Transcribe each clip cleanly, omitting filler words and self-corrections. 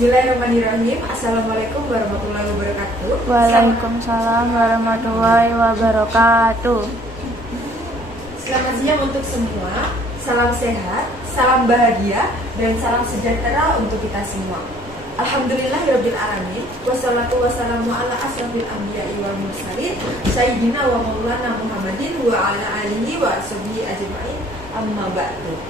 Bismillahirrahmanirrahim. Assalamualaikum warahmatullahi wabarakatuh. Waalaikumsalam warahmatullahi wabarakatuh. Selamat siang untuk semua. Salam sehat, salam bahagia, dan salam sejahtera untuk kita semua. Alhamdulillahirabbil alamin. Wassalatu wassalamu ala asrofil anbiya'i wal mursalin sayyidina wa maulana Muhammadin wa ala alihi wa ashabihi ajmain. Amma ba'du.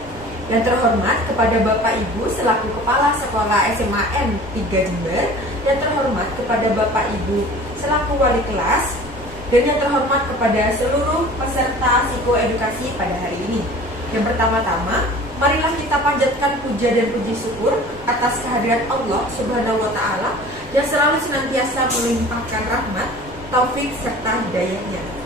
Yang terhormat kepada Bapak Ibu selaku Kepala Sekolah SMAN 3 Jember, yang terhormat kepada Bapak Ibu selaku Wali Kelas, dan yang terhormat kepada seluruh peserta psikoedukasi pada hari ini. Yang pertama-tama, marilah kita panjatkan puja dan puji syukur atas kehadirat Allah Subhanahu wa Ta'ala yang selalu senantiasa melimpahkan rahmat, taufik serta hidayahnya.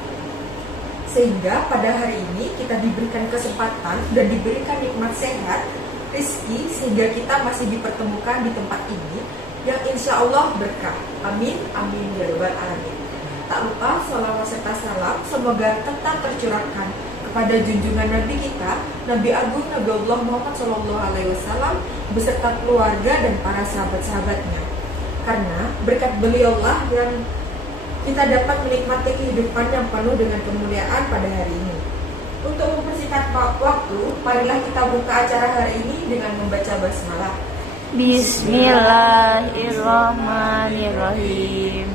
Sehingga pada hari ini kita diberikan kesempatan dan diberikan nikmat sehat, rezeki, sehingga kita masih dipertemukan di tempat ini yang insya Allah berkah. Amin, amin, ya rabbal alamin. Tak lupa sholawat serta salam semoga tetap tercurahkan kepada junjungan Nabi kita, Nabi Agung Nabi Allah Muhammad SAW beserta keluarga dan para sahabat-sahabatnya. Karena berkat beliaulah yang kita dapat menikmati kehidupan yang penuh dengan kemuliaan pada hari ini. Untuk mempersingkat waktu, marilah kita buka acara hari ini dengan membaca basmalah. Bismillahirrahmanirrahim.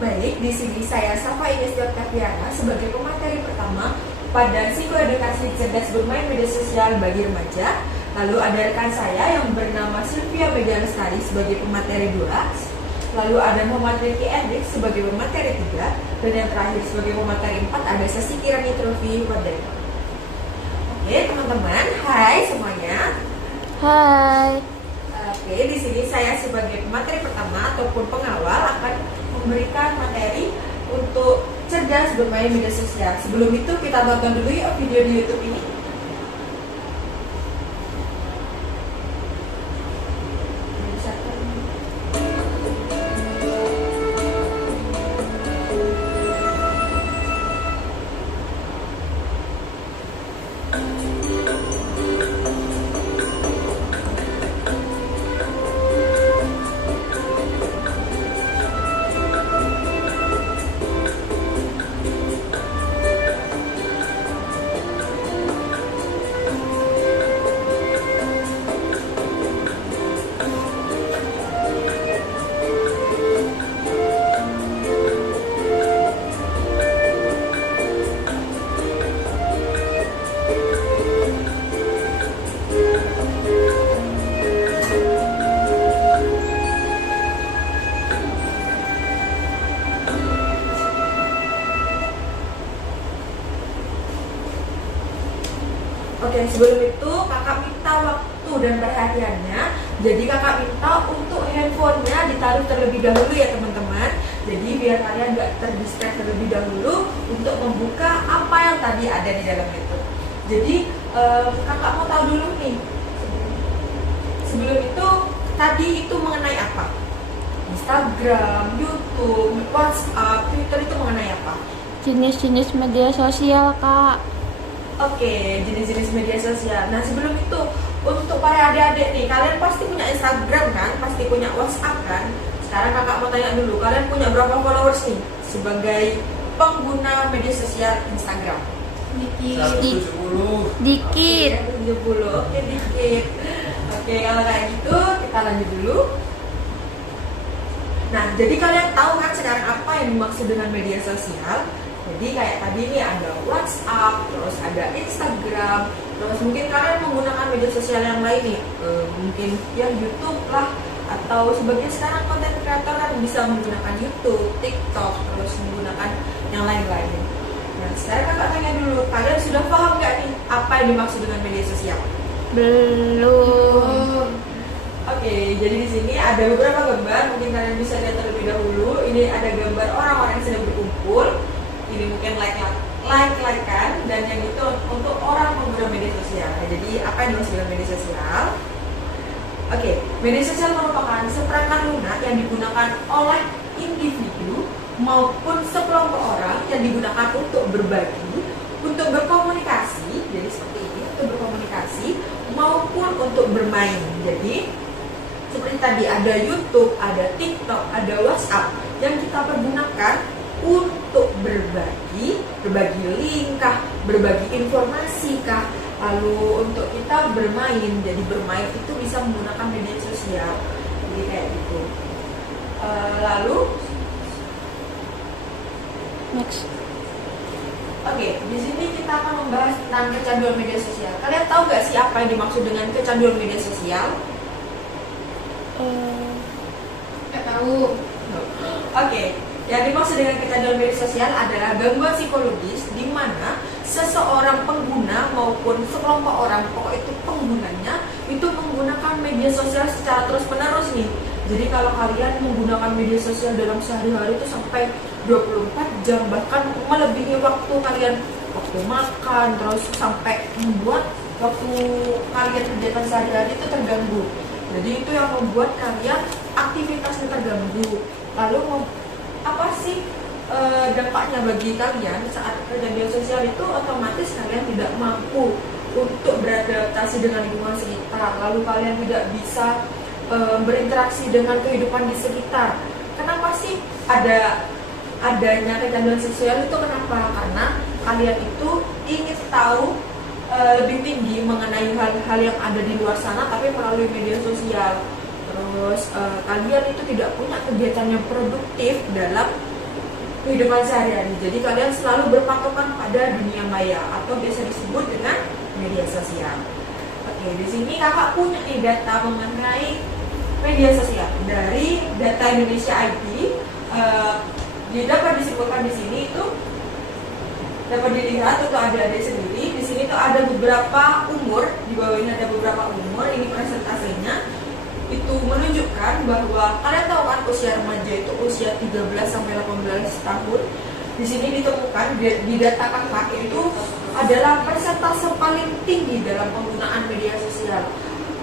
Baik, di sini saya Safa Ines Oktaviana sebagai pemateri pertama pada psikoedukasi cerdas bermain media sosial bagi remaja. Lalu ada rekan saya yang bernama Sylvia Mega Lestari sebagai pemateri 2. Lalu ada Muhammad Riki Endrik sebagai pemateri 3. Dan yang terakhir sebagai pemateri 4 ada Sasi Kirani Trofi Wadai. Oke teman-teman, hai semuanya. Hai. Oke, di sini saya sebagai pemateri pertama ataupun pengawal akan memberikan materi untuk cerdas bermain media sosial. Sebelum itu kita tonton dulu yuk video di YouTube ini. Oke, sebelum itu kakak minta waktu dan perhatiannya. Jadi kakak minta untuk handphonenya ditaruh terlebih dahulu ya teman-teman. Jadi biar kalian gak terdistract terlebih dahulu untuk membuka apa yang tadi ada di dalam itu. Jadi kakak mau tahu dulu nih. Sebelum itu tadi itu mengenai apa? Instagram, YouTube, WhatsApp, Twitter itu mengenai apa? Jenis-jenis media sosial, Kak. Oke, jenis-jenis media sosial. Nah, sebelum itu, untuk para adik-adik nih, kalian pasti punya Instagram kan? Pasti punya WhatsApp kan? Sekarang kakak mau tanya dulu, kalian punya berapa followers nih sebagai pengguna media sosial Instagram? Dikit. Oke, 70. Oke, dikit. Oke, kalau kayak gitu, kita lanjut dulu. Nah, jadi kalian tahu kan sekarang apa yang dimaksud dengan media sosial? Jadi kayak tadi nih ada WhatsApp, terus ada Instagram, terus mungkin kalian menggunakan media sosial yang lain nih, mungkin ya YouTube lah, atau sebagian sekarang konten kreator kan bisa menggunakan YouTube, TikTok, terus menggunakan yang lain-lain. Nah sekarang kakak tanya dulu, kalian sudah paham nggak nih apa yang dimaksud dengan media sosial? Belum. Oke, jadi di sini ada beberapa gambar, mungkin kalian bisa lihat terlebih dahulu. Ini ada gambar orang-orang yang sedang berkumpul. Ini mungkin like-kan, dan yang itu untuk orang pengguna media sosial. Nah, jadi apa yang dimaksud dengan media sosial? Oke, media sosial merupakan seperangkat lunak yang digunakan oleh individu maupun sekelompok orang yang digunakan untuk berbagi, untuk berkomunikasi, jadi seperti ini, untuk berkomunikasi maupun untuk bermain. Jadi Seperti tadi ada YouTube, ada TikTok, ada WhatsApp yang kita pergunakan untuk berbagi link kah, berbagi informasi kah, lalu untuk kita bermain. Jadi bermain itu bisa menggunakan media sosial, jadi kayak gitu. Lalu Next. oke, di sini kita akan membahas tentang kecanduan media sosial. Kalian tahu gak sih apa yang dimaksud dengan kecanduan media sosial? Nggak tahu. Oke, yang dimaksud dengan kecanduan media sosial adalah gangguan psikologis di mana seseorang pengguna maupun sekelompok orang, pokok itu penggunanya, itu menggunakan media sosial secara terus-menerus nih. Jadi kalau kalian menggunakan media sosial dalam sehari-hari itu sampai 24 jam, bahkan melebihi waktu kalian, waktu makan, terus sampai membuat waktu kalian kegiatan sehari-hari itu terganggu. Jadi itu yang membuat kalian aktivitasnya terganggu. Lalu apa sih dampaknya bagi kalian saat kecanduan sosial itu? Otomatis kalian tidak mampu untuk beradaptasi dengan lingkungan sekitar. Lalu kalian tidak bisa berinteraksi dengan kehidupan di sekitar. Kenapa sih adanya kecanduan sosial itu? Kenapa? Karena kalian itu ingin tahu lebih tinggi mengenai hal-hal yang ada di luar sana, tapi melalui media sosial. Terus kalian itu tidak punya kegiatan yang produktif dalam kehidupan sehari-hari. Jadi kalian selalu berpatokan pada dunia maya atau biasa disebut dengan media sosial. Oke, di sini kakak punya nih data mengenai media sosial dari data Indonesia ID. Dapat disebutkan di sini itu dapat dilihat untuk adik-adik sendiri. Di sini tuh ada beberapa umur, di bawah ini ada beberapa umur. Ini presentasenya itu menunjukkan bahwa kalian tahu kan usia remaja itu usia 13 sampai 18 tahun. Di sini ditemukan di data kakak itu adalah persentase paling tinggi dalam penggunaan media sosial.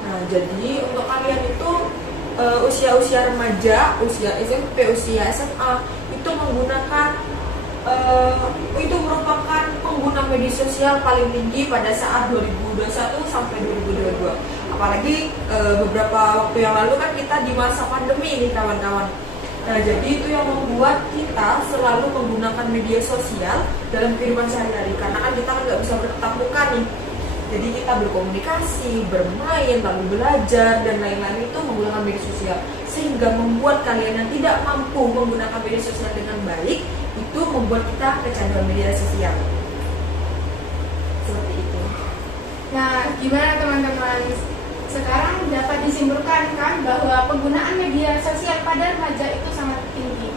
Nah, jadi untuk kalian itu usia-usia remaja, usia SMP, usia SMA itu menggunakan itu merupakan pengguna media sosial paling tinggi pada saat 2021 sampai 2022. Apalagi beberapa waktu yang lalu kan kita di masa pandemi ini kawan-kawan. Nah, jadi itu yang membuat kita selalu menggunakan media sosial dalam kehidupan sehari-hari, karena kan kita nggak bisa bertatap muka nih. Jadi kita berkomunikasi, bermain, lalu belajar dan lain-lain itu menggunakan media sosial, sehingga membuat kalian yang tidak mampu menggunakan media sosial dengan baik itu membuat kita kecanduan media sosial. Seperti itu. Nah, gimana teman-teman? Sekarang dapat disimpulkan kan bahwa penggunaan media sosial pada remaja itu sangat tinggi.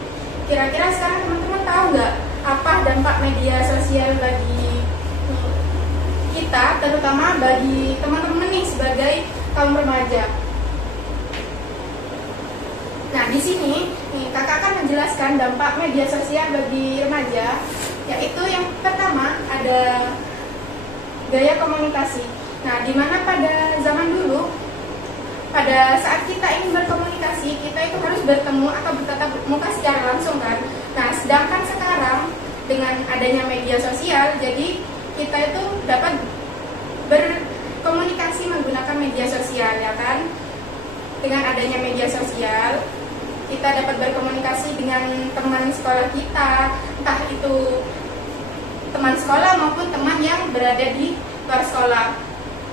Kira-kira sekarang teman-teman tahu nggak apa dampak media sosial bagi kita, terutama bagi teman-teman nih sebagai kaum remaja? Nah, di sini kakak akan menjelaskan dampak media sosial bagi remaja, yaitu yang pertama ada gaya komunikasi. Nah, di mana pada zaman dulu, pada saat kita ingin berkomunikasi, kita itu harus bertemu atau bertatap muka secara langsung kan. Nah, sedangkan sekarang dengan adanya media sosial, jadi kita itu dapat berkomunikasi menggunakan media sosial, ya kan? Dengan adanya media sosial, kita dapat berkomunikasi dengan teman sekolah kita, entah itu teman sekolah maupun teman yang berada di luar sekolah.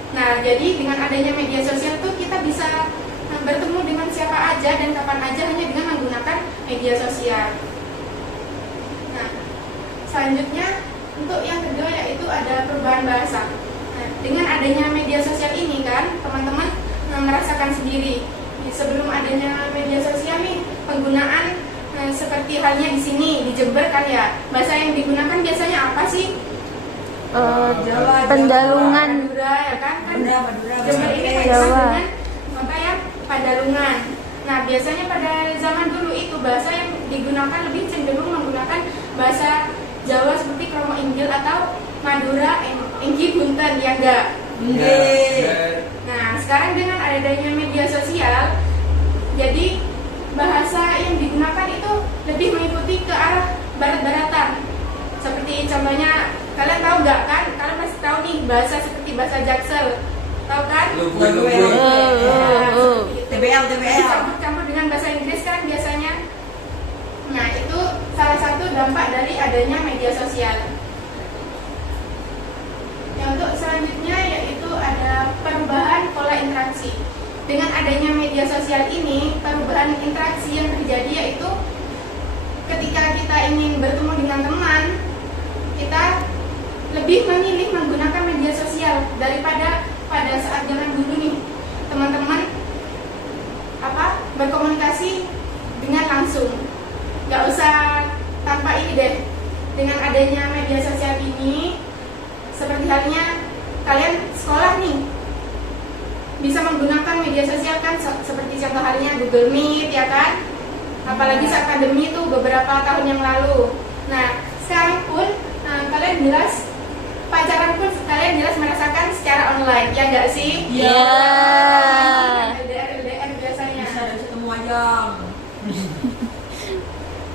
Nah, jadi dengan adanya media sosial tuh kita bisa bertemu dengan siapa aja dan kapan aja hanya dengan menggunakan media sosial. Nah, selanjutnya untuk yang kedua yaitu ada perubahan bahasa. Nah, dengan adanya media sosial ini kan teman-teman merasakan sendiri. Sebelum adanya media sosial nih, penggunaan seperti halnya di sini di Jember kan ya, bahasa yang digunakan biasanya apa sih? Jawa, Pendalungan. Madura ya kan? Madura. Jember ini Jawa. terkenal dengan apa ya? Pandalungan. Nah, biasanya pada zaman dulu itu bahasa yang digunakan lebih cenderung menggunakan bahasa Jawa seperti Kromo Inggil atau Madura Enggi Bunten, ya enggak? Nah, sekarang dengan adanya media sosial, jadi bahasa yang digunakan itu lebih mengikuti ke arah barat-baratan. Seperti contohnya, kalian tahu nggak kan? Kalian pasti tahu nih bahasa seperti bahasa Jaksel. tahu kan? TBL. Campur dengan bahasa Inggris kan biasanya. Nah, itu salah satu dampak dari adanya media sosial. Yang untuk selanjutnya yaitu ada perubahan pola interaksi. Dengan adanya media sosial ini, perubahan interaksi yang terjadi yaitu ketika kita ingin bertemu dengan teman, kita lebih memilih menggunakan media sosial daripada pada saat zaman dulu nih, teman-teman berkomunikasi dengan langsung, nggak usah tanpa ini deh. Dengan adanya media sosial ini, seperti halnya kalian sekolah nih bisa menggunakan media sosial kan, seperti contoh halnya Google Meet ya kan, apalagi saat pandemi itu beberapa tahun yang lalu. Nah, sekarang pun kalian jelas pacaran pun kalian jelas merasakan secara online, ya nggak sih? Iya. LDR biasanya. Bisa ketemu aja.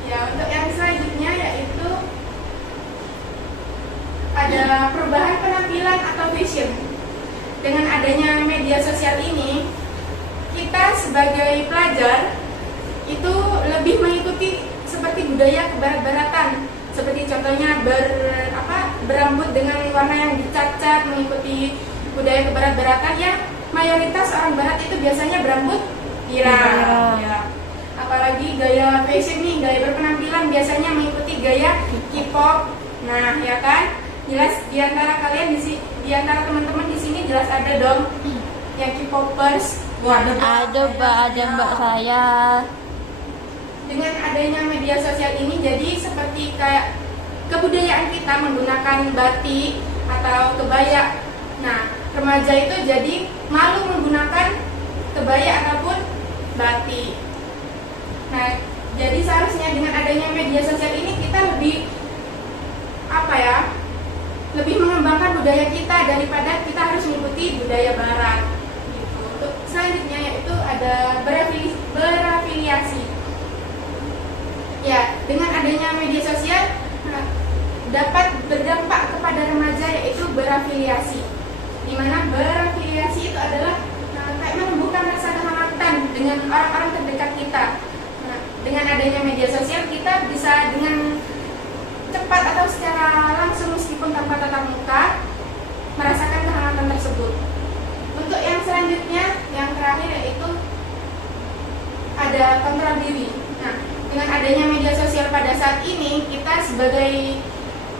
Ya, untuk yang selanjutnya yaitu ada perubahan penampilan atau fashion. Dengan adanya media sosial ini, kita sebagai pelajar itu lebih mengikuti seperti budaya kebarat-baratan, seperti contohnya berambut dengan warna yang dicat-cat, mengikuti budaya kebarat-baratan yang mayoritas orang barat itu biasanya berambut pirang. Ya. Apalagi gaya fashion nih, gaya berpenampilan biasanya mengikuti gaya K-pop. Nah, ya kan? Jelas di antara kalian di antara teman-teman di sini jelas ada dong yang K-popers. Ada mbak saya. Dengan adanya media sosial ini jadi seperti kayak kebudayaan kita menggunakan batik atau kebaya. Nah, remaja itu jadi malu menggunakan kebaya ataupun batik. Nah, jadi seharusnya dengan adanya media sosial ini kita lebih lebih mengembangkan budaya kita daripada kita harus mengikuti budaya barat. Gitu. Untuk selanjutnya yaitu ada berafiliasi. Ya, dengan adanya media sosial dapat berdampak kepada remaja yaitu berafiliasi. Di mana berafiliasi itu adalah kayak menumbuhkan rasa kehangatan dengan orang-orang terdekat kita. Nah, dengan adanya media sosial kita bisa dengan cepat atau secara langsung meskipun tanpa tatap muka merasakan kehangatan tersebut. Untuk yang selanjutnya, yang terakhir yaitu ada kontrol diri. Nah, dengan adanya media sosial pada saat ini, kita sebagai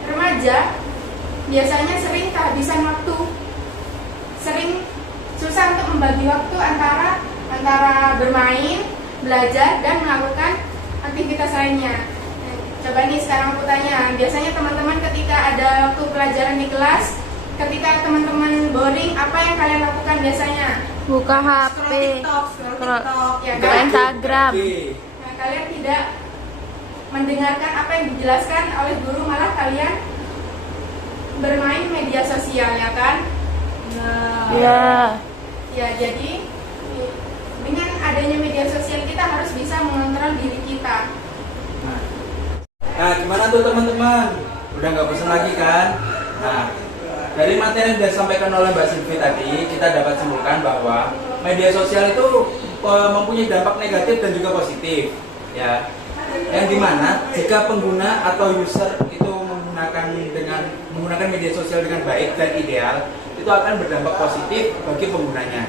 remaja biasanya sering kehabisan waktu, sering susah untuk membagi waktu antara bermain, belajar, dan melakukan aktivitas lainnya. Coba nih sekarang aku tanya, biasanya teman-teman ketika ada waktu pelajaran di kelas, ketika teman-teman boring, apa yang kalian lakukan biasanya? Buka HP, Scroll TikTok. Ya buka kan? Instagram. Nah, kalian tidak mendengarkan apa yang dijelaskan oleh guru, malah kalian bermain media sosial, ya kan? Ya. Ya, jadi dengan adanya media sosial kita harus bisa mengontrol diri kita. Nah, gimana tuh teman-teman? Udah nggak bosan lagi kan? Nah, dari materi yang sudah disampaikan oleh Mbak Silvi tadi, kita dapat simpulkan bahwa media sosial itu mempunyai dampak negatif dan juga positif, ya. Yang dimana jika pengguna atau user itu menggunakan media sosial dengan baik dan ideal, itu akan berdampak positif bagi penggunanya.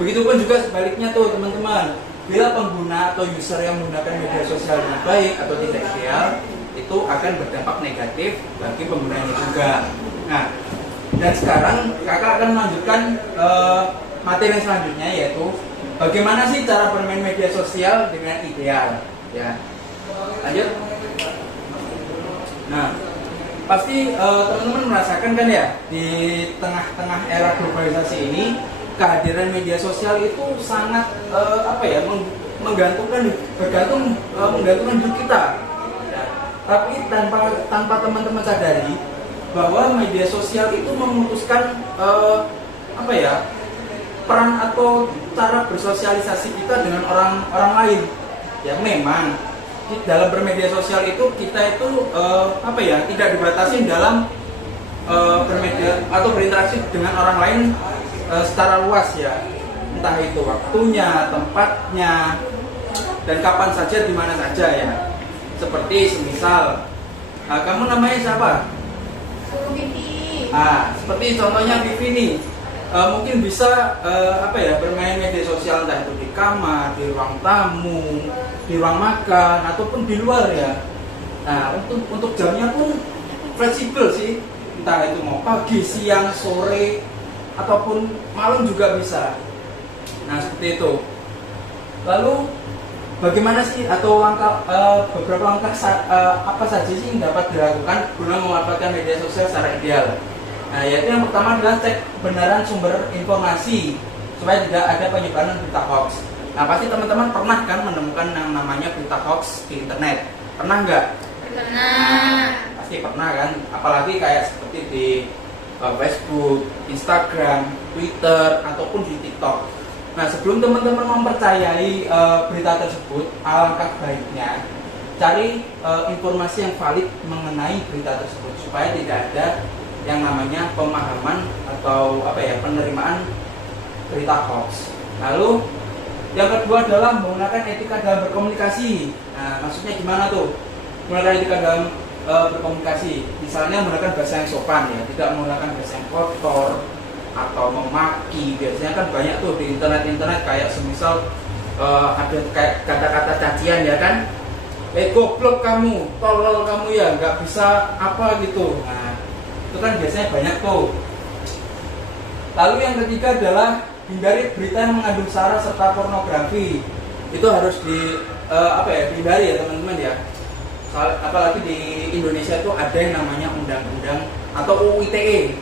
Begitupun juga sebaliknya tuh teman-teman, bila pengguna atau user yang menggunakan media sosial dengan baik atau tidak ideal, itu akan berdampak negatif bagi penggunanya juga. Nah, dan sekarang kakak akan melanjutkan materi yang selanjutnya, yaitu bagaimana sih cara bermain media sosial dengan ideal, ya. Lanjut. Nah, pasti teman-teman merasakan kan ya, di tengah-tengah era globalisasi ini kehadiran media sosial itu sangat menggantungkan hidup kita. Ya. Tapi tanpa teman-teman sadari bahwa media sosial itu memutuskan peran atau cara bersosialisasi kita dengan orang lain. Ya memang dalam bermedia sosial itu kita itu tidak dibatasi dalam bermedia atau berinteraksi dengan orang lain secara luas ya, entah itu waktunya, tempatnya, dan kapan saja, di mana saja ya. Seperti semisal, kamu namanya siapa? Vivi. Seperti contohnya Vivi nih, mungkin bisa bermain media sosial entah itu di kamar, di ruang tamu, di ruang makan, ataupun di luar ya. Nah, untuk jamnya pun fleksibel sih, entah itu mau pagi, siang, sore, ataupun malam juga bisa. Nah, seperti itu. Lalu bagaimana sih, atau beberapa langkah apa saja sih yang dapat dilakukan guna memanfaatkan media sosial secara ideal? Nah, yaitu yang pertama adalah cek kebenaran sumber informasi supaya tidak ada penyebaran berita hoax. Nah, pasti teman-teman pernah kan menemukan yang namanya berita hoax di internet? Pernah nggak? Pernah. Pasti pernah kan? Apalagi kayak seperti di Facebook, Instagram, Twitter, ataupun di TikTok. Nah, sebelum teman-teman mempercayai berita tersebut, alangkah baiknya cari informasi yang valid mengenai berita tersebut supaya tidak ada yang namanya pemahaman atau penerimaan berita hoax. Lalu yang kedua adalah menggunakan etika dalam berkomunikasi. Nah, maksudnya gimana tuh? Menggunakan etika dalam berkomunikasi, misalnya menggunakan bahasa yang sopan ya, tidak menggunakan bahasa yang kotor atau memaki. Biasanya kan banyak tuh di internet kayak semisal ada kayak kata-kata cacian ya kan, goblok kamu, tolol kamu ya, nggak bisa apa gitu. Nah, itu kan biasanya banyak tuh. Lalu yang ketiga adalah hindari berita yang mengandung sara serta pornografi. Itu harus dihindari ya teman-teman ya. Apalagi di Indonesia itu ada yang namanya undang-undang atau UU ITE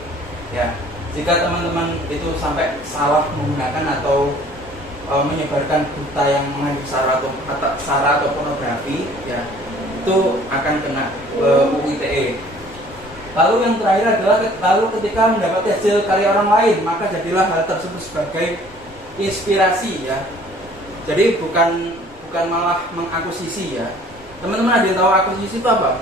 ya. Jika teman-teman itu sampai salah menggunakan atau menyebarkan berita yang mengandung sara atau pornografi ya, itu akan kena UU ITE. Lalu yang terakhir adalah ketika mendapat hasil karya orang lain, maka jadilah hal tersebut sebagai inspirasi ya. Jadi bukan malah mengakuisisi ya. Teman-teman ada yang tahu akuisisi itu apa?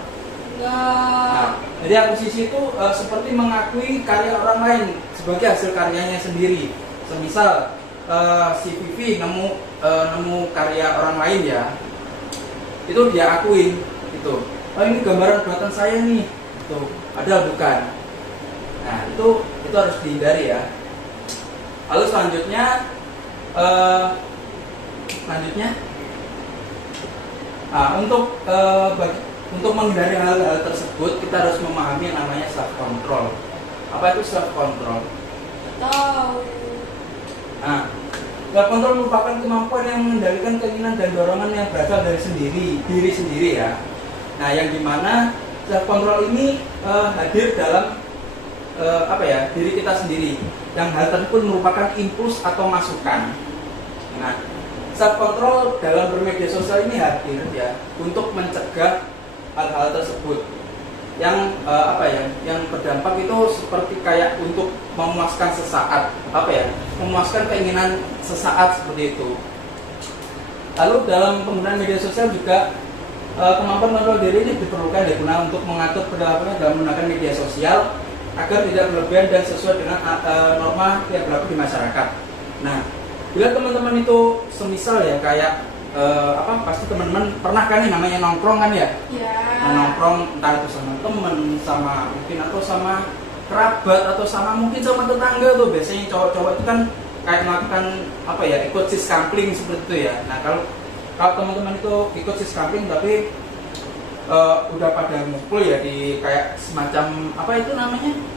Nah, jadi akuisisi itu seperti mengakui karya orang lain sebagai hasil karyanya sendiri. Semisal si Vivi nemu karya orang lain ya, itu dia akuin gitu. Oh, ini gambaran buatan saya nih, itu ada bukan? Nah, itu harus dihindari ya. Lalu selanjutnya untuk menghindari hal-hal tersebut, kita harus memahami yang namanya self control. Apa itu self control? Tahu. Nah, self control merupakan kemampuan yang mengendalikan keinginan dan dorongan yang berasal dari diri sendiri ya. Nah, yang dimana self control ini hadir dalam diri kita sendiri. Yang hal tersebut merupakan impuls atau masukan. Nah, self control dalam bermedia sosial ini hadir ya untuk mencegah hal-hal tersebut yang yang berdampak itu seperti kayak untuk memuaskan sesaat, memuaskan keinginan sesaat seperti itu. Lalu dalam penggunaan media sosial juga kemampuan kontrol diri ini diperlukan guna untuk mengatur perilakunya dalam menggunakan media sosial agar tidak berlebihan dan sesuai dengan norma yang berlaku di masyarakat. Nah, bila teman-teman itu semisal ya kayak pasti teman-teman pernah kan yang namanya nongkrong kan ya? Iya. Nongkrong entah itu sama temen, sama mungkin atau sama kerabat atau sama mungkin sama tetangga tuh. Biasanya cowok-cowok itu kan kayak melakukan ikut siskampling seperti itu ya. Nah, kalau teman-teman itu ikut siskampling tapi udah pada ngumpul ya di kayak semacam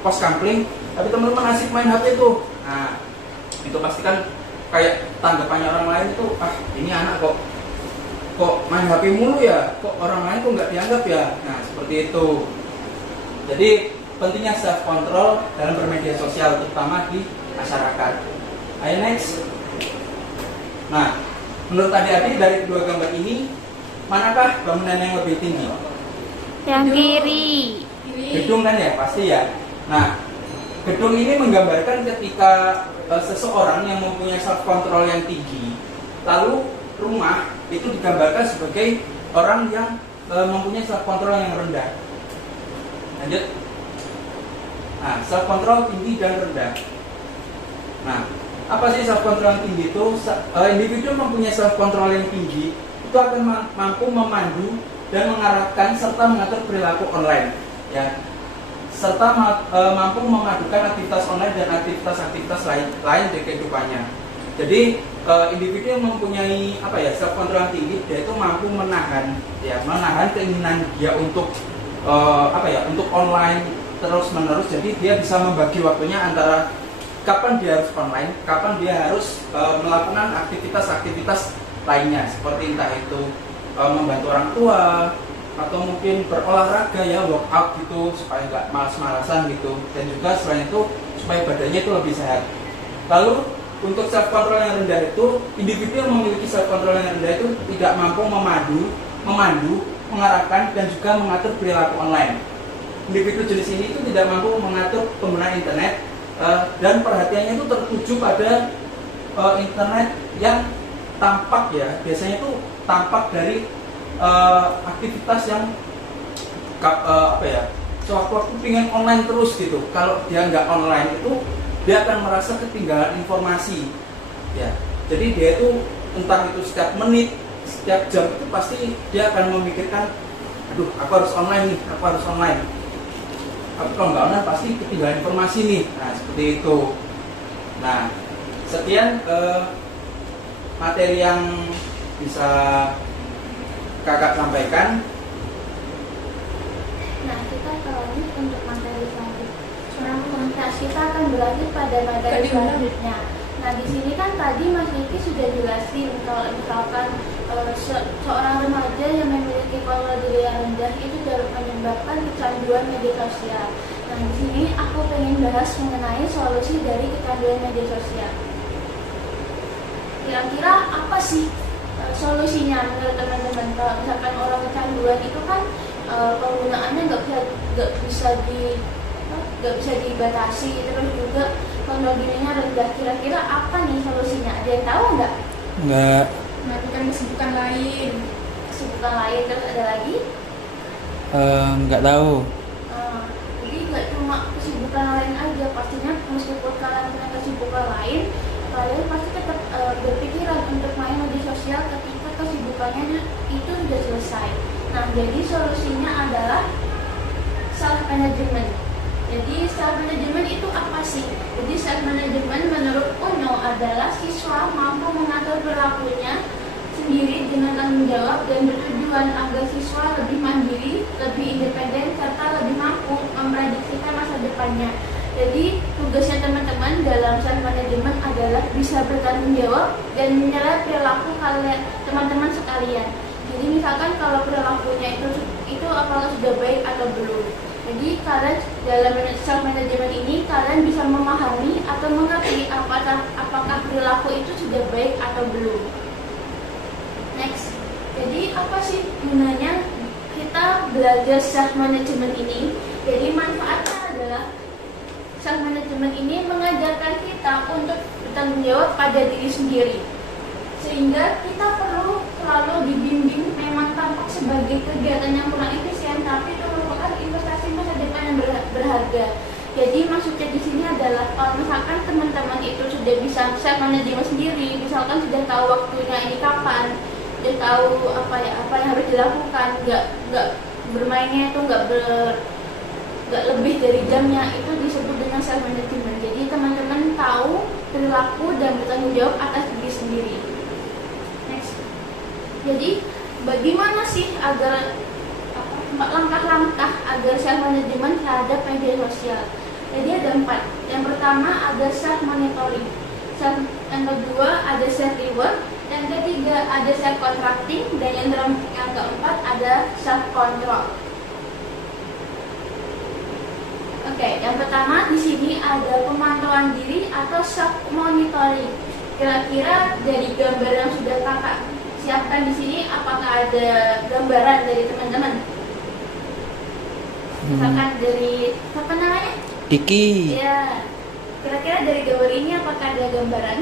pos kampling, tapi teman-teman asik main HP itu. Nah, itu pasti kan kayak tanggapannya orang lain itu, ini anak kok main HP mulu ya, kok orang lain kok nggak dianggap ya. Nah, seperti itu. Jadi pentingnya self control dalam bermedia sosial terutama di masyarakat. Ayo next. Nah, menurut adik-adik dari kedua gambar ini, manakah bangunan yang lebih tinggi? Yang kiri. Gedung kan ya, pasti ya. Nah, gedung ini menggambarkan ketika seseorang yang mempunyai self control yang tinggi, lalu rumah itu digambarkan sebagai orang yang mempunyai self control yang rendah. Lanjut. Nah, self control tinggi dan rendah. Nah, apa sih self control yang tinggi itu? Individu mempunyai self control yang tinggi itu akan mampu memandu dan mengarahkan serta mengatur perilaku online, ya, serta mampu memadukan aktivitas online dan aktivitas-aktivitas lain di kehidupannya. Jadi individu yang mempunyai self control yang tinggi, dia itu mampu menahan keinginan dia untuk untuk online terus menerus. Jadi dia bisa membagi waktunya antara kapan dia harus online, kapan dia harus melakukan aktivitas-aktivitas lainnya, seperti entah itu membantu orang tua atau mungkin berolahraga, ya, workout gitu, supaya nggak malas-malasan gitu, dan juga selain itu supaya badannya itu lebih sehat. Lalu untuk self control yang rendah itu, individu yang memiliki self control yang rendah itu tidak mampu memandu, mengarahkan dan juga mengatur perilaku online. Individu jenis ini itu tidak mampu mengatur penggunaan internet dan perhatiannya itu tertuju pada internet yang tampak, ya, biasanya itu tampak dari aktivitas yang sewaktu-waktu pengen online terus gitu. Kalau dia nggak online itu dia akan merasa ketinggalan informasi, ya. Jadi dia itu entah itu setiap menit, setiap jam itu pasti dia akan memikirkan, aduh, aku harus online nih, aku harus online. Tapi kalau nggak online pasti ketinggalan informasi nih. Nah, seperti itu. Nah, sekian materi yang bisa kakak sampaikan. Nah, kita lanjut untuk materi selanjutnya. Kita akan berlanjut pada materi selanjutnya. Nah, di sini kan tadi Mas Riki sudah jelasin kalau misalkan seorang remaja yang memiliki kontrol diri yang rendah itu dapat menyebabkan kecanduan media sosial. Nah, di sini aku pengen bahas mengenai solusi dari kecanduan media sosial. Kira-kira apa sih solusinya menurut teman-teman? Kalau misalkan orang kecanduan itu kan penggunaannya nggak bisa dibatasi, terus juga kontrol dirinya rendah. Kira-kira apa nih solusinya? Ada yang tahu nggak? Nggak. Melakukan kesibukan lain. Kesibukan lain, terus ada lagi? Nggak tahu. Jadi nggak cuma kesibukan lain aja, pastinya meskipun kalian punya kesibukan lain, kalian pasti tetap berpikiran untuk main media sosial ketika kesibukannya itu sudah selesai. Nah, jadi solusinya adalah self management. Jadi self management itu apa sih? Jadi self management menurut UNO adalah siswa mampu mengatur perilakunya sendiri dengan tanggung jawab dan bertujuan agar siswa lebih mandiri, lebih independen, serta lebih mampu memprediksikan masa depannya. Jadi tugasnya teman-teman dalam self management adalah bisa bertanggung jawab dan menilai perilaku kalian, teman-teman sekalian. Jadi misalkan kalau perilakunya itu apakah sudah baik atau belum. Jadi kalian dalam self management ini kalian bisa memahami atau mengerti apakah perilaku itu sudah baik atau belum. Next. Jadi apa sih gunanya kita belajar self management ini? Jadi manfaatnya adalah self management ini mengajarkan kita untuk bertanggung jawab pada diri sendiri, sehingga kita perlu selalu dibimbing. Memang tampak sebagai kegiatan yang kurang efisien, tapi itu merupakan investasi masa depan yang berharga. Jadi maksudnya di sini adalah kalau misalkan teman-teman itu sudah bisa self management sendiri, misalkan sudah tahu waktunya ini kapan, sudah tahu apa yang harus dilakukan, nggak bermainnya itu nggak lebih dari jamnya, itu disebut dengan self management. Jadi teman-teman tahu perilaku dan bertanggung jawab atas diri sendiri. Next. Jadi bagaimana sih agar langkah-langkah agar self management terhadap media sosial? Jadi ada 4. Yang pertama ada self monitoring. Yang kedua ada self reward. Yang ketiga ada self contracting, dan yang keempat ada self control. Oke, yang pertama di sini ada pemantauan diri atau self monitoring. Kira-kira dari gambar yang sudah kakak siapkan di sini, apakah ada gambaran dari teman-teman? Misalkan dari apa namanya? Iki. Ya. Kira-kira dari gambar ini apakah ada gambaran?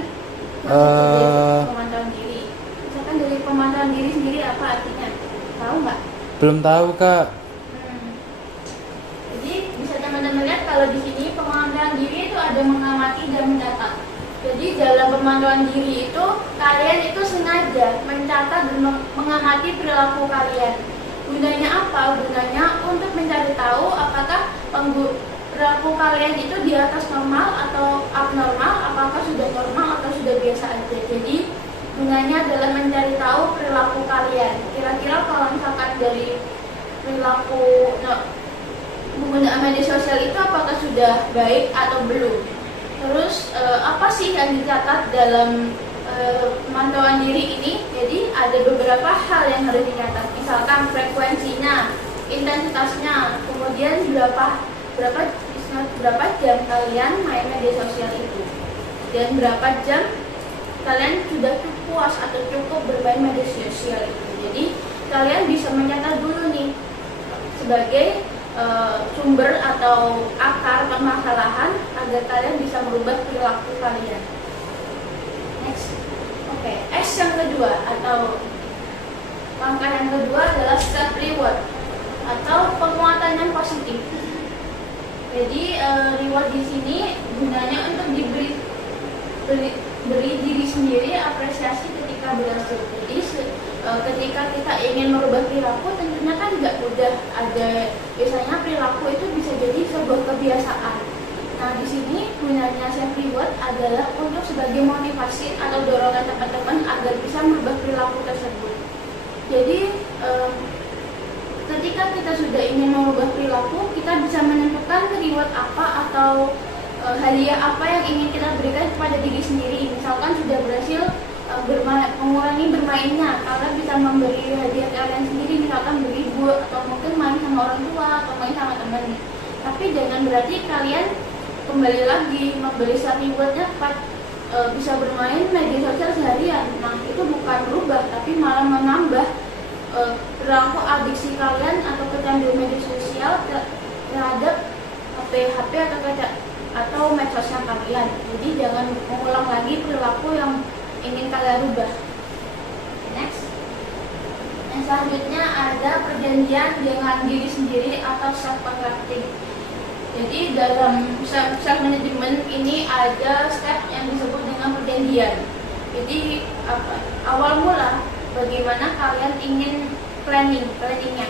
Pemantauan diri. Misalkan dari pemantauan diri sendiri apa artinya? Tahu nggak? Belum tahu, Kak. Jadi bisa teman-teman lihat kalau di sini pemantauan diri itu ada mengamati dan mencatat. Jadi dalam pemantauan diri itu kalian itu sengaja mencatat dan mengamati perilaku kalian. Gunanya apa? Gunanya untuk mencari tahu apakah perilaku kalian itu di atas normal atau abnormal, apakah sudah normal atau sudah biasa aja. Jadi gunanya adalah mencari tahu perilaku kalian. Kira-kira kalau misalkan dari perilaku penggunaan media sosial itu apakah sudah baik atau belum? Terus apa sih yang dicatat dalam pemantauan diri ini? Jadi ada beberapa hal yang harus dicatat. Misalkan frekuensinya, intensitasnya, kemudian berapa jam kalian main media sosial itu, dan berapa jam kalian sudah puas atau cukup bermain media sosial itu. Jadi kalian bisa mencatat dulu nih sebagai sumber atau akar permasalahan agar kalian bisa merubah perilaku kalian. Next, oke. S yang kedua atau langkah yang kedua adalah self reward atau penguatan yang positif. Jadi reward di sini gunanya untuk beri diri sendiri apresiasi ketika berhasil. Jadi ketika kita ingin merubah perilaku tentunya kan nggak mudah. Biasanya perilaku itu bisa jadi sebuah kebiasaan. Nah di sini gunanya self reward adalah untuk sebagai motivasi atau dorongan teman-teman agar bisa merubah perilaku tersebut. Jadi ketika kita sudah ingin merubah perilaku, kita bisa menentukan reward apa atau hadiah apa yang ingin kita berikan kepada diri sendiri. Misalkan sudah berhasil mengurangi bermainnya, kalian bisa memberi hadiah kalian sendiri, misalkan beli buku atau mungkin main sama orang tua atau main sama teman. Tapi jangan berarti kalian kembali lagi membeli self rewardnya bisa bermain media sosial seharian. Nah itu bukan berubah, tapi malah menambah perilaku adiksi kalian atau kecanduan media sosial terhadap HP atau medsosnya kalian. Jadi jangan mengulang lagi perilaku yang ingin kalian rubah. Next, yang selanjutnya ada perjanjian dengan diri sendiri atau self contracting. Jadi dalam self management ini ada step yang disebut dengan perjanjian. Jadi awal mula bagaimana kalian ingin planningnya.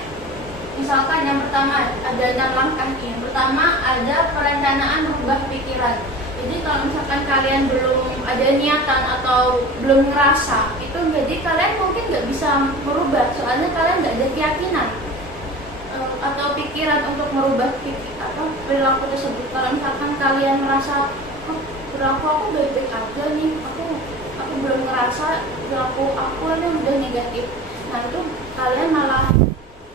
Misalkan yang pertama ada 6 langkah. Yang pertama ada perencanaan rubah pikiran. Jadi kalau misalkan kalian belum ada niatan atau belum ngerasa itu, jadi kalian mungkin nggak bisa merubah, soalnya kalian nggak ada keyakinan atau pikiran untuk merubah perilaku tersebut. Kalau misalkan kalian merasa perilaku aku baik-baik aja nih, aku belum ngerasa perilaku aku ini udah negatif, nah itu kalian malah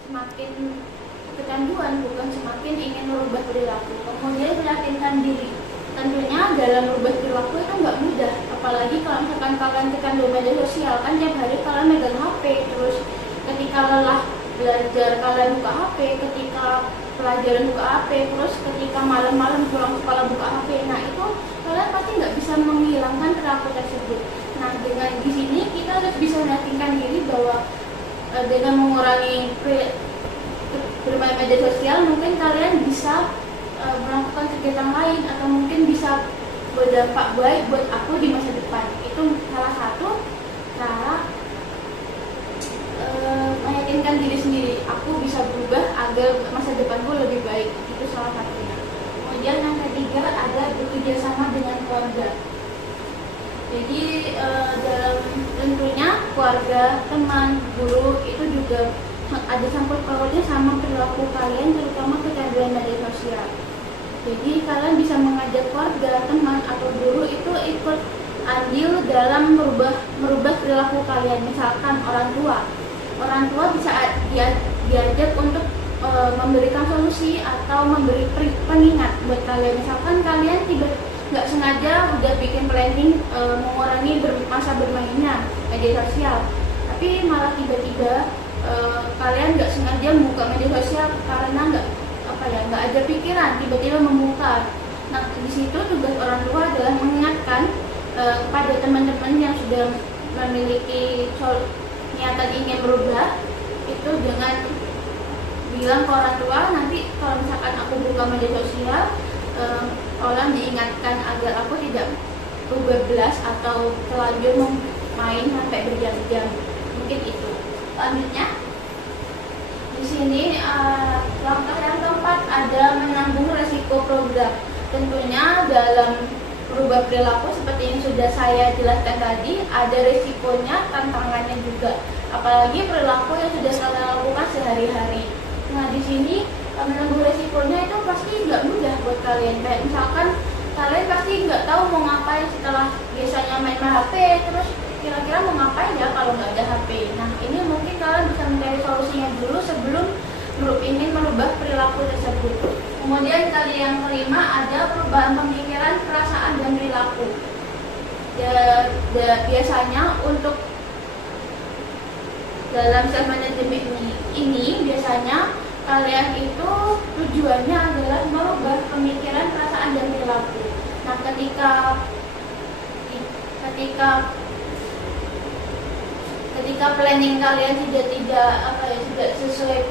semakin kecanduan, bukan semakin ingin merubah perilaku. Kemudian meyakinkan diri. Tentunya dalam merubah perilaku itu nggak mudah, apalagi kalau misalkan kalian kecanduan media sosial, kan tiap hari kalian megang HP, terus ketika lelah belajar kalian buka HP, ketika pelajaran buka HP, terus ketika malam-malam pulang sekolah buka HP. Nah itu kalian pasti nggak bisa menghilangkan perilaku tersebut. Nah dengan di sini kita harus bisa meyakinkan diri bahwa dengan mengurangi bermain media sosial mungkin kalian bisa melakukan kegiatan lain atau mungkin bisa berdampak baik buat aku di masa depan. Itu salah satu cara meyakinkan diri sendiri, aku bisa berubah agar masa depanku lebih baik. Itu salah satunya. Kemudian yang ketiga ada bekerja sama dengan keluarga. Jadi dalam tentunya keluarga, teman, guru itu juga ada sangkut pautnya sama perilaku kalian, terutama kecanduan media sosial. Jadi kalian bisa mengajak keluarga, teman, atau guru itu ikut andil dalam merubah perilaku kalian. Misalkan orang tua bisa diajak untuk memberikan solusi atau memberi pengingat buat kalian. Misalkan kalian nggak sengaja udah bikin planning mengurangi masa bermainnya media sosial, tapi malah tiba-tiba kalian nggak sengaja membuka media sosial karena nggak ada pikiran, tiba-tiba membuka. Nah di situ tugas orang tua adalah mengingatkan kepada teman-teman yang sudah memiliki niatan ingin berubah, itu dengan bilang ke orang tua, nanti kalau misalkan aku buka media sosial, tolong diingatkan agar aku tidak bablas atau terlanjur main sampai berjam-jam. Mungkin itu. Selanjutnya di sini langkah yang keempat ada menanggung resiko program. Tentunya dalam berubah perilaku seperti yang sudah saya jelaskan tadi, ada resikonya, tantangannya juga. Apalagi perilaku yang sudah kalian lakukan sehari-hari. Nah, di sini menanggung resikonya itu pasti nggak mudah buat kalian. Kayak misalkan kalian pasti nggak tahu mau ngapain setelah biasanya main HP, terus kira-kira mau ngapain ya kalau nggak ada HP. Nah, ini mungkin kalian bisa mencari solusinya dulu sebelum ingin merubah perilaku tersebut. Kemudian kali yang kelima ada perubahan pemikiran, perasaan, dan perilaku. Biasanya untuk dalam self management ini biasanya kalian itu tujuannya adalah merubah pemikiran, perasaan, dan perilaku. Nah, ketika planning kalian tidak sesuai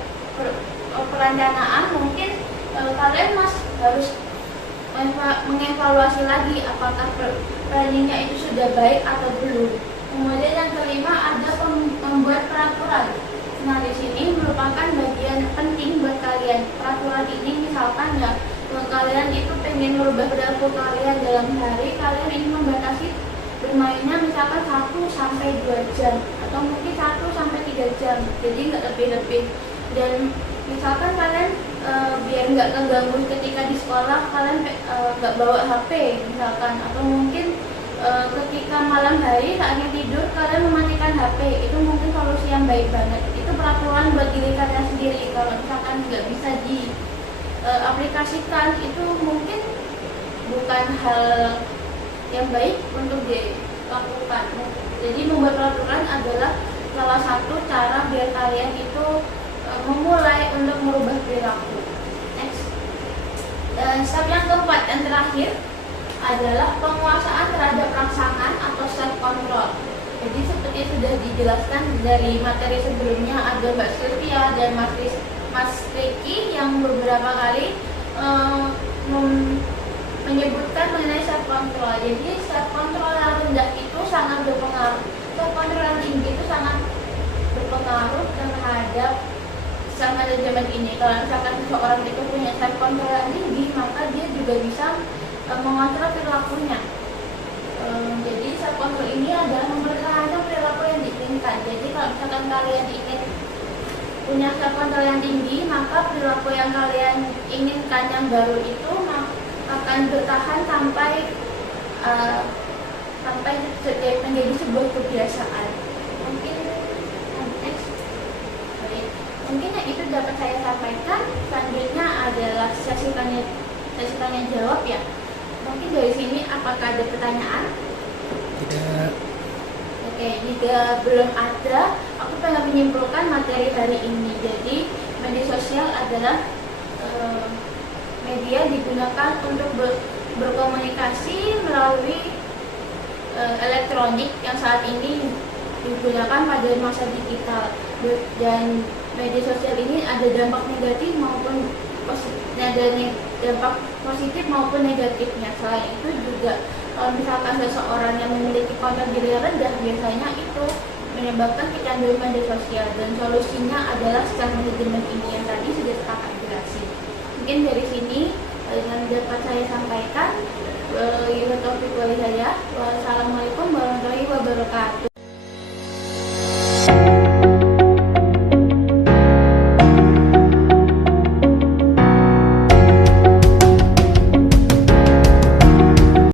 perencanaan, mungkin kalian harus mengevaluasi lagi apakah planningnya itu sudah baik atau belum. Kemudian yang kelima ada membuat peraturan. Nah, di sini merupakan bagian penting buat kalian. Peraturan ini misalkan ya, kalian itu pengen merubah perilaku kalian dalam hari, kalian ingin membatasi bermainnya misalkan 1-2 jam atau mungkin 1-3 jam, jadi nggak lebih-lebih. Dan misalkan kalian biar nggak keganggu ketika di sekolah, kalian nggak bawa HP misalkan, atau mungkin ketika malam hari saatnya tidur kalian mematikan HP. Itu mungkin solusi yang baik banget. Itu peraturan buat diri kalian sendiri. Kalau misalkan nggak bisa diaplikasikan, itu mungkin bukan hal yang baik untuk dilakukan. Jadi membuat peraturan adalah salah satu cara biar kalian itu memulai untuk merubah perilaku. Next, step yang keempat dan terakhir adalah penguasaan terhadap rangsangan atau self control. Jadi seperti sudah dijelaskan dari materi sebelumnya, ada Mbak Sylvia dan Mas Ricky yang beberapa kali menyebutkan mengenai self control. Jadi self control yang rendah itu sangat berpengaruh. Self control yang tinggi itu sangat berpengaruh terhadap self management ini. Kalau misalkan seseorang itu punya self control yang tinggi, maka dia juga bisa mengontrol perilakunya. Jadi self control ini adalah mempertahankan perilaku yang diinginkan. Jadi kalau misalkan kalian ingin punya self control yang tinggi, maka perilaku yang kalian inginkan yang baru itu akan bertahan sampai menjadi sebuah kebiasaan. Mungkin yang itu dapat saya sampaikan. Selanjutnya adalah sesi tanya jawab ya. Mungkin dari sini apakah ada pertanyaan? Tidak. Oke, jika belum ada, aku pengen menyimpulkan materi hari ini. Jadi media sosial adalah media digunakan untuk berkomunikasi melalui elektronik yang saat ini digunakan pada masa digital. Dan media sosial ini ada dampak negatif maupun dampak positif maupun negatifnya. Selain itu juga kalau misalkan seseorang yang memiliki konten diri rendah, biasanya itu menyebabkan kecanduan media sosial, dan solusinya adalah self management ini yang tadi sudah kakak jelasin. Mungkin dari sini yang dapat saya sampaikan. Wassalamualaikum warahmatullahi wabarakatuh.